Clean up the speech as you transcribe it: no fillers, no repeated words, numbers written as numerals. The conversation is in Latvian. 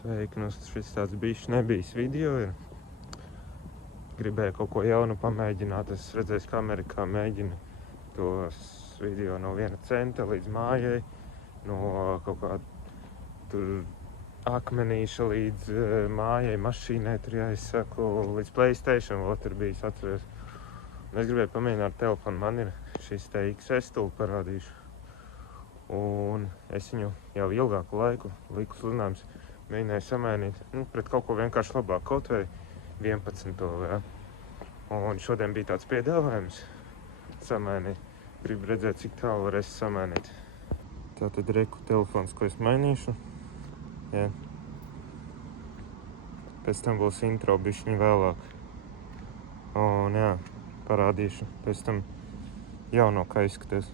Sveiki, šis tāds bišķi nebijis video ir. Gribēju kaut ko jaunu pamēģināt. Es redzēju, ka Amerikā mēģina tos video no 1 centa līdz mājai, no kaut kā tur akmenīša līdz mājai, mašīnai, tur jāizsaku, līdz PlayStation vēl tur bijis, atceros. Es gribēju pamēģināt telefonu, man ir šis te XS tūl parādīšu. Un es viņu jau ilgāku laiku liku sludinājums, mēģināju samainīt, pret kaut ko vienkārši labāk, kaut vai 11. Jā. Un šodien bija tāds piedāvājums samainīt. Gribu redzēt, cik tālu varēs samainīt. Tātad reku telefons, ko es mainīšu. Jā. Pēc tam būs intro bišķiņ vēlāk. Un jā, parādīšu pēc tam jauno, kā izskatās.